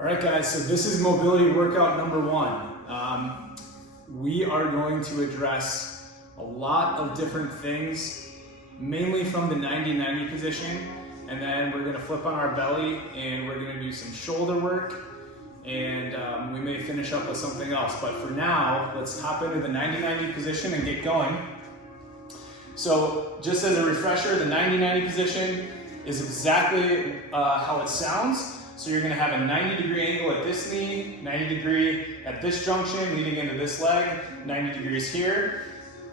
All right, guys, so this is mobility workout number one. We are going to address a lot of different things, mainly from the 90-90 position, and then we're gonna flip on our belly and we're gonna do some shoulder work, and we may finish up with something else. But for now, let's hop into the 90-90 position and get going. So just as a refresher, the 90-90 position is exactly how it sounds. So you're gonna have a 90-degree angle at this knee, 90-degree at this junction, leading into this leg, 90 degrees here.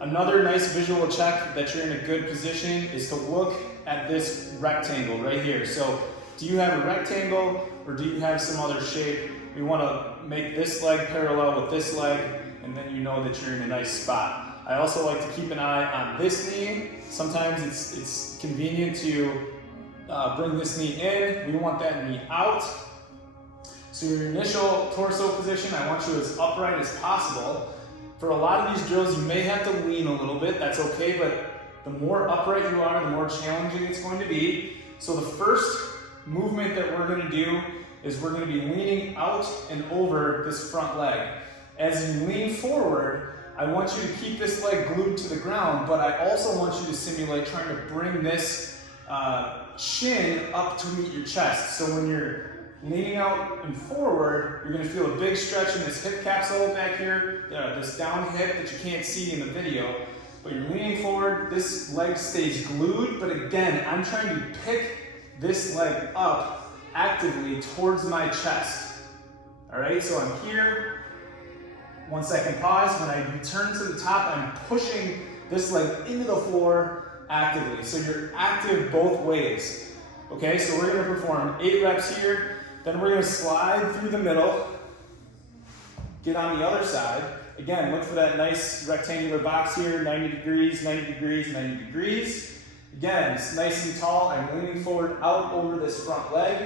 Another nice visual check that you're in a good position is to look at this rectangle right here. So do you have a rectangle or do you have some other shape? We wanna make this leg parallel with this leg, and then you know that you're in a nice spot. I also like to keep an eye on this knee. Sometimes it's convenient to bring this knee in. We want that knee out. So your initial torso position, I want you as upright as possible. For a lot of these drills, you may have to lean a little bit. That's okay, but the more upright you are, the more challenging it's going to be. So the first movement that we're going to do is we're going to be leaning out and over this front leg. As you lean forward, I want you to keep this leg glued to the ground, but I also want you to simulate trying to bring this shin up to meet your chest. So when you're leaning out and forward, you're gonna feel a big stretch in this hip capsule back here, this down hip that you can't see in the video. But you're leaning forward, this leg stays glued, but again, I'm trying to pick this leg up actively towards my chest. All right, so I'm here. 1 second pause. When I return to the top, I'm pushing this leg into the floor actively. So you're active both ways. Okay, so we're gonna perform 8 reps here, then we're gonna slide through the middle, get on the other side. Again, look for that nice rectangular box here, 90 degrees, 90 degrees, 90 degrees. Again, it's nice and tall. I'm leaning forward out over this front leg.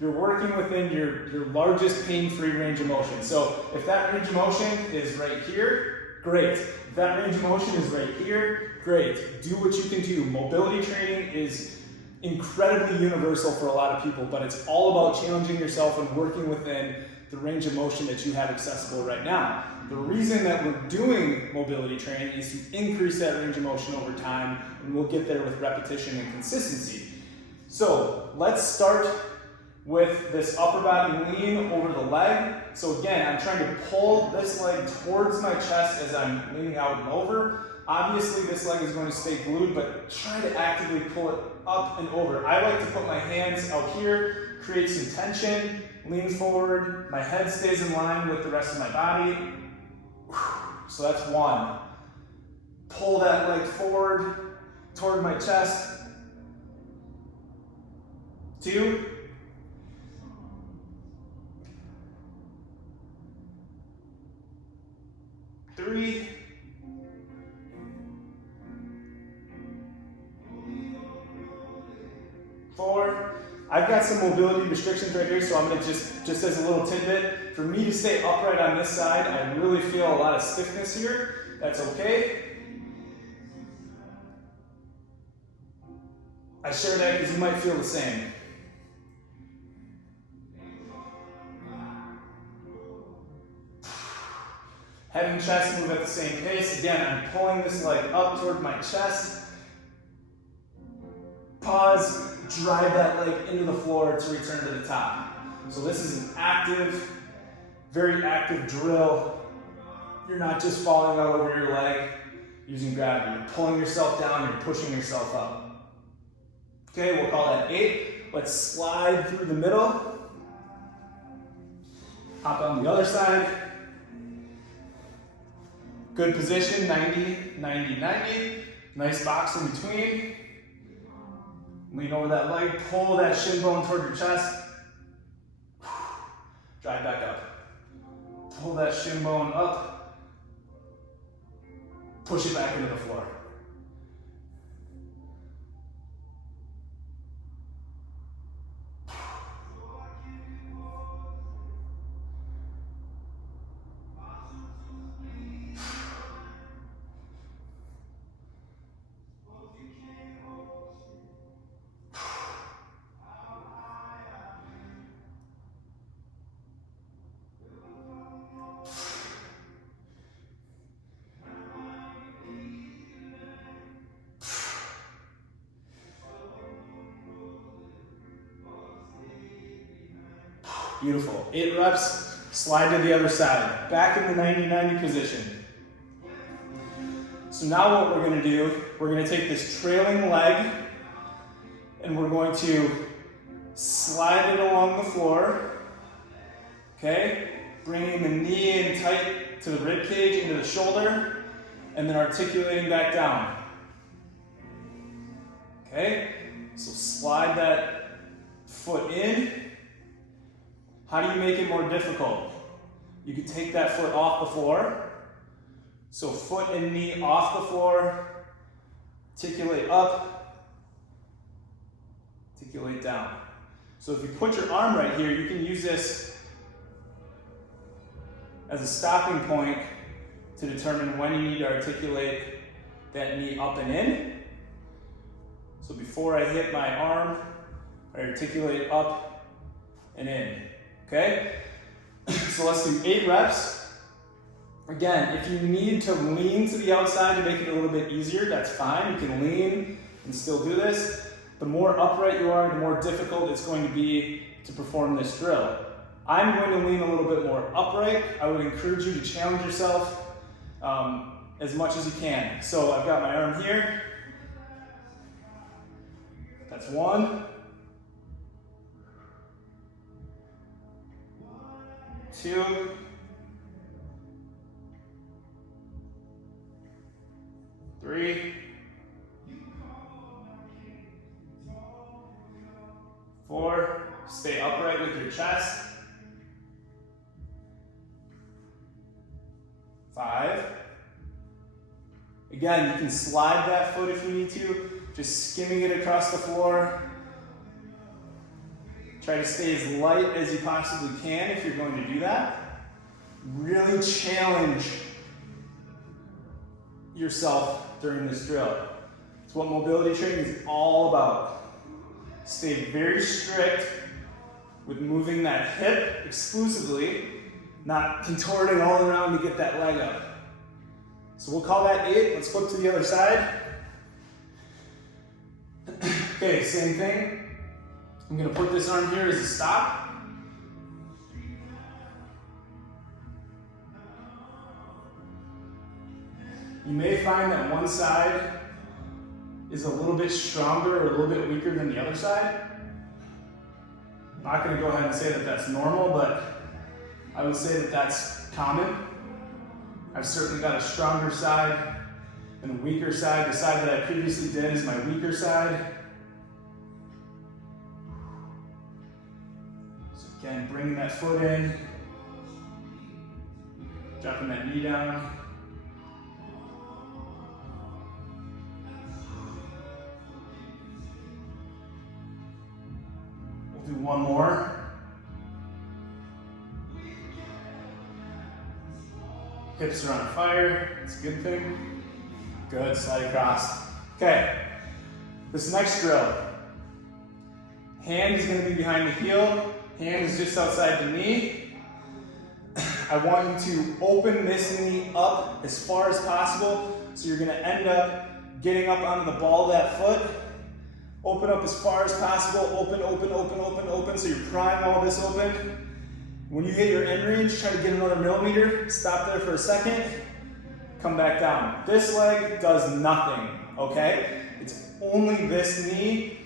You're working within your largest pain-free range of motion. So if that range of motion is right here, great. If that range of motion is right here, great. Do what you can do. Mobility training is incredibly universal for a lot of people, but it's all about challenging yourself and working within the range of motion that you have accessible right now. The reason that we're doing mobility training is to increase that range of motion over time, and we'll get there with repetition and consistency. So let's start with this upper body lean over the leg. So again, I'm trying to pull this leg towards my chest as I'm leaning out and over. Obviously, this leg is going to stay glued, but try to actively pull it up and over. I like to put my hands out here, create some tension, lean forward, my head stays in line with the rest of my body. So that's 1. Pull that leg forward toward my chest. 2. 3. 4. I've got some mobility restrictions right here, so I'm gonna just as a little tidbit, for me to stay upright on this side, I really feel a lot of stiffness here. That's okay. I share that because you might feel the same. Head and chest move at the same pace. Again, I'm pulling this leg up toward my chest. Pause, drive that leg into the floor to return to the top. So this is an active, very active drill. You're not just falling out over your leg using gravity. You're pulling yourself down, you're pushing yourself up. Okay, we'll call that 8. Let's slide through the middle. Hop on the other side. Good position, 90, 90, 90. Nice box in between. Lean over that leg, pull that shin bone toward your chest. Drive back up. Pull that shin bone up. Push it back into the floor. Beautiful. 8 reps, slide to the other side. Back in the 90-90 position. So now what we're gonna do, we're gonna take this trailing leg and we're going to slide it along the floor. Okay? Bringing the knee in tight to the rib cage, into the shoulder, and then articulating back down. Okay? So slide that foot in. How do you make it more difficult? You could take that foot off the floor. So foot and knee off the floor, articulate up, articulate down. So if you put your arm right here, you can use this as a stopping point to determine when you need to articulate that knee up and in. So before I hit my arm, I articulate up and in, okay? So let's do 8 reps. Again, if you need to lean to the outside to make it a little bit easier, that's fine. You can lean and still do this. The more upright you are, the more difficult it's going to be to perform this drill. I'm going to lean a little bit more upright. I would encourage you to challenge yourself as much as you can. So I've got my arm here. That's 1. 2. 3. 4. Stay upright with your chest. 5. Again, you can slide that foot if you need to, just skimming it across the floor. Try to stay as light as you possibly can if you're going to do that. Really challenge yourself during this drill. It's what mobility training is all about. Stay very strict with moving that hip exclusively, not contorting all around to get that leg up. So we'll call that 8. Let's flip to the other side. Okay, same thing. I'm gonna put this arm here as a stop. You may find that one side is a little bit stronger or a little bit weaker than the other side. I'm not gonna go ahead and say that that's normal, but I would say that that's common. I've certainly got a stronger side and a weaker side. The side that I previously did is my weaker side. So again, bringing that foot in, dropping that knee down. We'll do one more. Hips are on fire, it's a good thing. Good, slide across. Okay, this next drill. Hand is gonna be behind the heel, hand is just outside the knee. I want you to open this knee up as far as possible, so you're gonna end up getting up onto the ball of that foot. Open up as far as possible, open, open, open, open, open, so you're prying all this open. When you hit your end range, try to get another millimeter, stop there for a second, come back down. This leg does nothing, okay? It's only this knee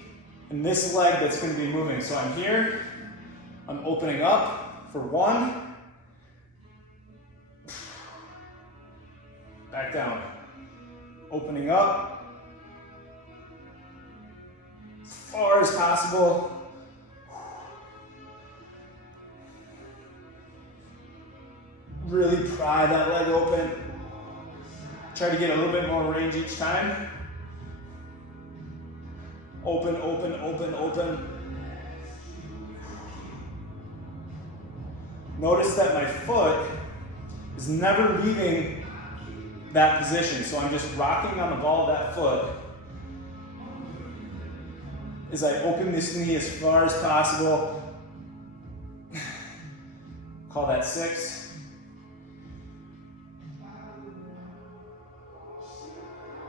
and this leg that's gonna be moving. So I'm here, I'm opening up for 1, back down, opening up, as far as possible. Really pry that leg open. Try to get a little bit more range each time. Open, open, open, open. Notice that my foot is never leaving that position, so I'm just rocking on the ball of that foot as I open this knee as far as possible. Call that 6.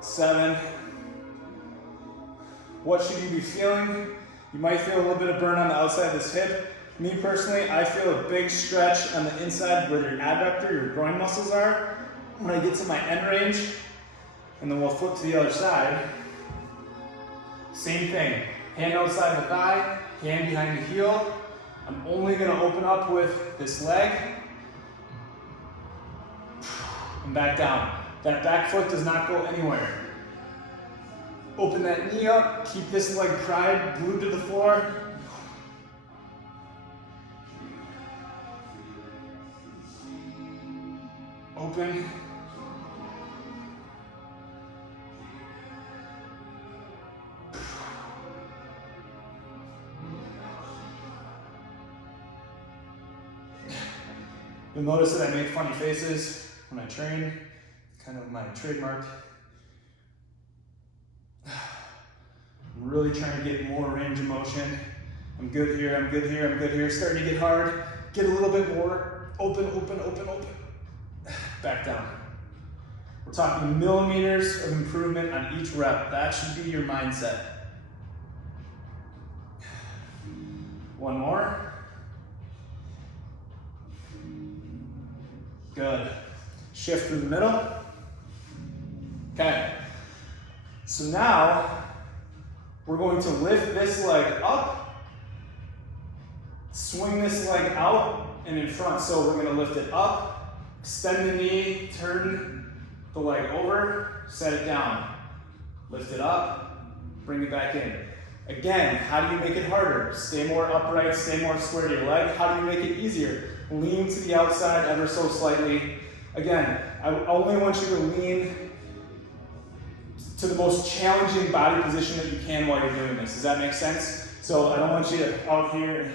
7. What should you be feeling? You might feel a little bit of burn on the outside of this hip. Me personally, I feel a big stretch on the inside where your adductor, your groin muscles are. When I get to my end range, and then we'll flip to the other side. Same thing, hand outside the thigh, hand behind the heel. I'm only gonna open up with this leg, and back down. That back foot does not go anywhere. Open that knee up, keep this leg pried, glued to the floor. Open. You'll notice that I make funny faces when I train, kind of my trademark. I'm really trying to get more range of motion. I'm good here, I'm good here, I'm good here. Starting to get hard. Get a little bit more. Open, open, open, open. Back down. We're talking millimeters of improvement on each rep. That should be your mindset. One more. Good. Shift through the middle. Okay. So now we're going to lift this leg up, swing this leg out and in front. So we're going to lift it up, extend the knee, turn the leg over, set it down. Lift it up, bring it back in. Again, how do you make it harder? Stay more upright, stay more square to your leg. How do you make it easier? Lean to the outside ever so slightly. Again, I only want you to lean to the most challenging body position that you can while you're doing this. Does that make sense? So I don't want you to out here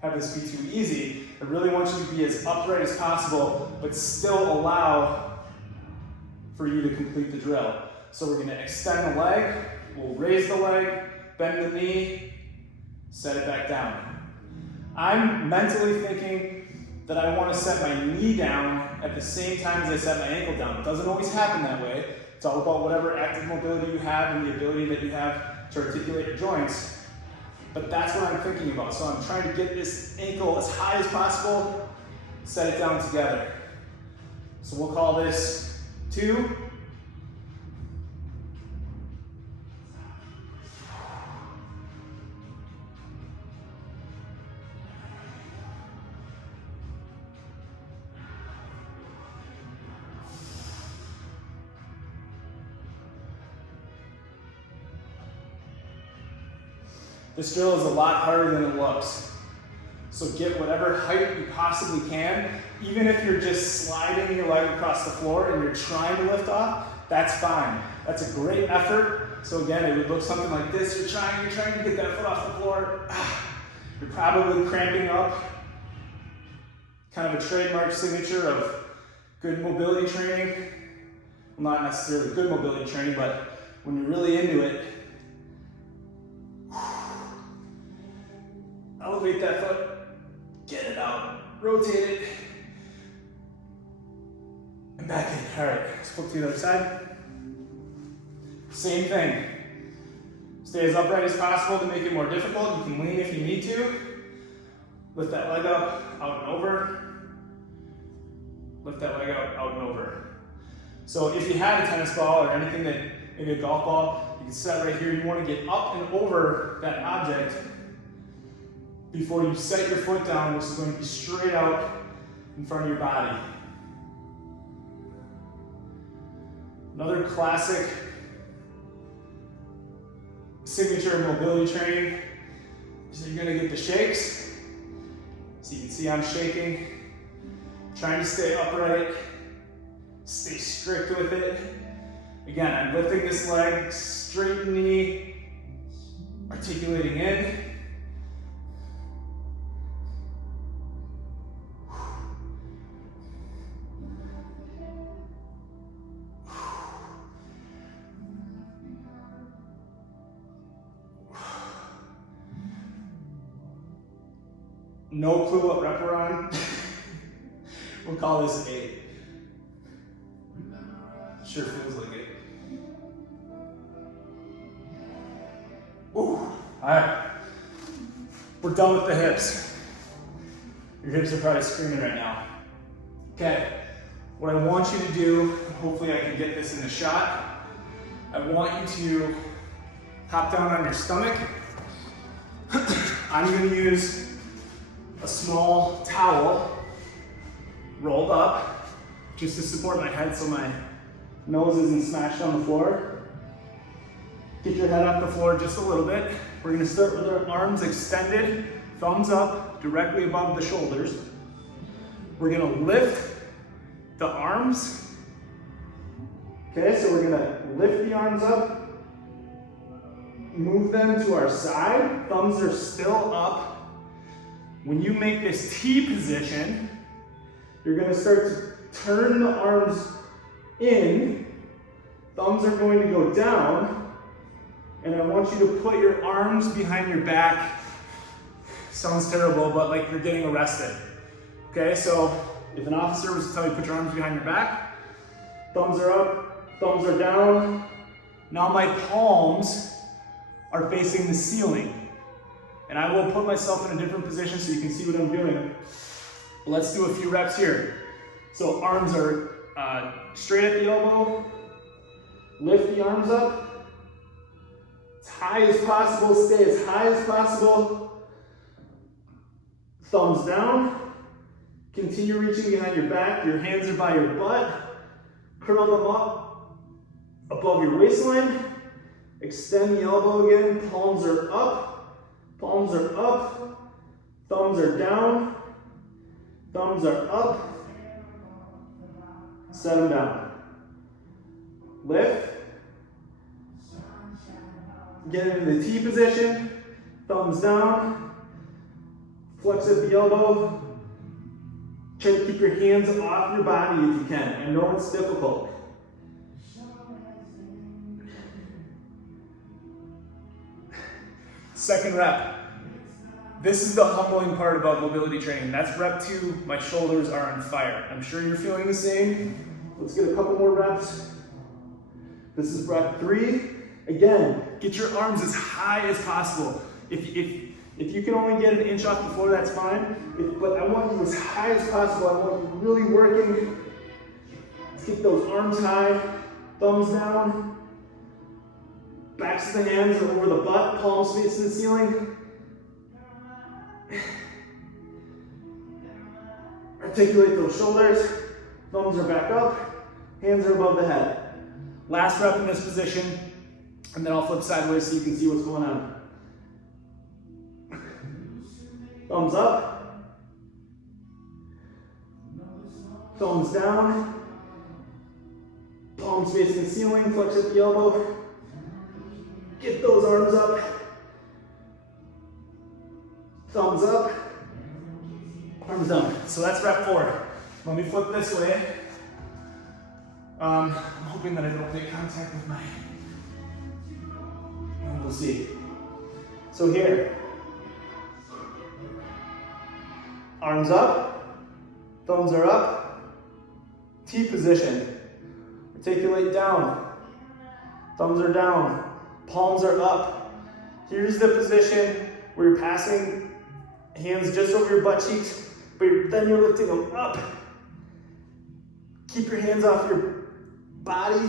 have this be too easy. I really want you to be as upright as possible, but still allow for you to complete the drill. So we're gonna extend the leg, we'll raise the leg, bend the knee, set it back down. I'm mentally thinking that I want to set my knee down at the same time as I set my ankle down. It doesn't always happen that way. It's all about whatever active mobility you have and the ability that you have to articulate your joints. But that's what I'm thinking about. So I'm trying to get this ankle as high as possible, set it down together. So we'll call this 2. This drill is a lot harder than it looks. So get whatever height you possibly can. Even if you're just sliding your leg across the floor and you're trying to lift off, that's fine. That's a great effort. So again, it would look something like this. You're trying to get that foot off the floor. You're probably cramping up. Kind of a trademark signature of good mobility training. Well, not necessarily good mobility training, but when you're really into it, elevate that foot, get it out, rotate it, and back in. All right, let's flip to the other side. Same thing. Stay as upright as possible to make it more difficult. You can lean if you need to. Lift that leg up, out and over. Lift that leg up, out and over. So if you had a tennis ball or anything that, maybe a golf ball, you can set right here. You want to get up and over that object before you set your foot down, which is going to be straight out in front of your body. Another classic signature mobility training is you're going to get the shakes. So you can see I'm shaking, trying to stay upright, stay strict with it. Again, I'm lifting this leg, straight knee, articulating in. No clue what rep we're on. We'll call this 8. Sure feels like it. Ooh, all right. We're done with the hips. Your hips are probably screaming right now. Okay, what I want you to do, hopefully I can get this in the shot, I want you to hop down on your stomach. I'm gonna use a small towel rolled up just to support my head so my nose isn't smashed on the floor. Get your head off the floor just a little bit. We're gonna start with our arms extended, thumbs up, directly above the shoulders. We're gonna lift the arms. Okay, so we're gonna lift the arms up, move them to our side, thumbs are still up. When you make this T position, you're gonna start to turn the arms in, thumbs are going to go down, and I want you to put your arms behind your back. Sounds terrible, but like you're getting arrested. Okay, so if an officer was to tell you put your arms behind your back, thumbs are up, thumbs are down. Now my palms are facing the ceiling. And I will put myself in a different position so you can see what I'm doing. Let's do a few reps here. So arms are straight at the elbow, lift the arms up, as high as possible, stay as high as possible, thumbs down, continue reaching behind your back, your hands are by your butt, curl them up above your waistline, extend the elbow again, palms are up, thumbs are down, thumbs are up, set them down. Lift, get into the T position, thumbs down, flex at the elbow, try to keep your hands off your body if you can. I know it's difficult. Second rep. This is the humbling part about mobility training. That's rep 2, my shoulders are on fire. I'm sure you're feeling the same. Let's get a couple more reps. This is rep 3. Again, get your arms as high as possible. If you can only get an inch off the floor, that's fine. But I want you as high as possible. I want you really working. Let's get those arms high, thumbs down. Backs of the hands are over the butt, palms facing the ceiling. Articulate those shoulders, thumbs are back up, hands are above the head. Last rep in this position, and then I'll flip sideways so you can see what's going on. Thumbs up, thumbs down, palms facing the ceiling, flex at the elbow. Get those arms up, thumbs up, arms down. So that's rep 4. Let me flip this way. I'm hoping that I don't make contact with my, we'll see. So here, arms up, thumbs are up, T position, articulate down, thumbs are down, palms are up. Here's the position where you're passing hands just over your butt cheeks, but then you're lifting them up. Keep your hands off your body.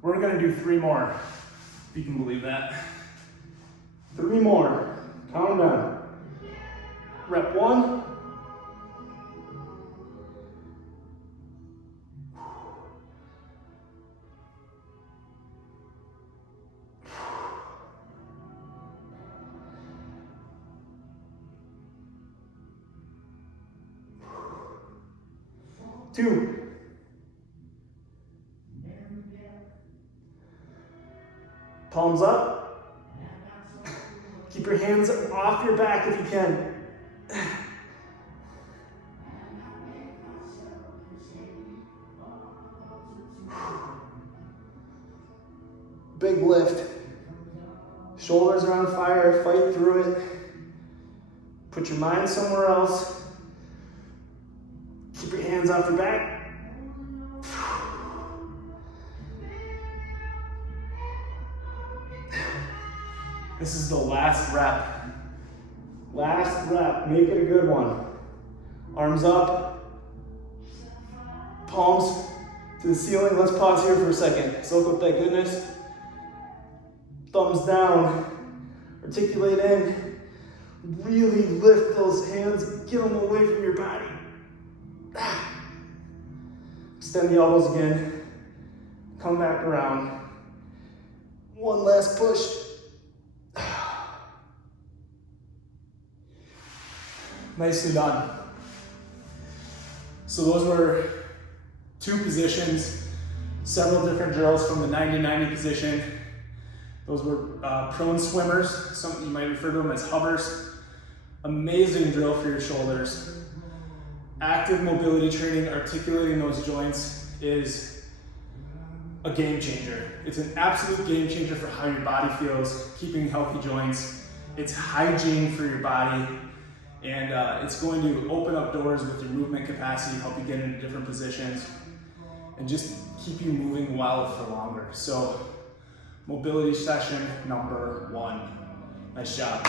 We're gonna do 3 more, if you can believe that. 3 more, count them down. Rep 1. 2. Palms up. Keep your hands off your back if you can. Big lift. Shoulders are on fire, fight through it. Put your mind somewhere else. Keep your hands off your back. This is the last rep. Last rep, make it a good one. Arms up, palms to the ceiling. Let's pause here for a second. Soak up that goodness. Thumbs down, articulate in. Really lift those hands, get them away from your body. Extend the elbows again. Come back around. One last push. Nicely done. So those were 2 positions, several different drills from the 90-90 position. Those were prone swimmers, some you might refer to them as hovers. Amazing drill for your shoulders. Active mobility training, articulating those joints is a game changer. It's an absolute game changer for how your body feels, keeping healthy joints. It's hygiene for your body, and it's going to open up doors with your movement capacity, help you get into different positions, and just keep you moving well for longer. So, mobility session number 1. Nice job.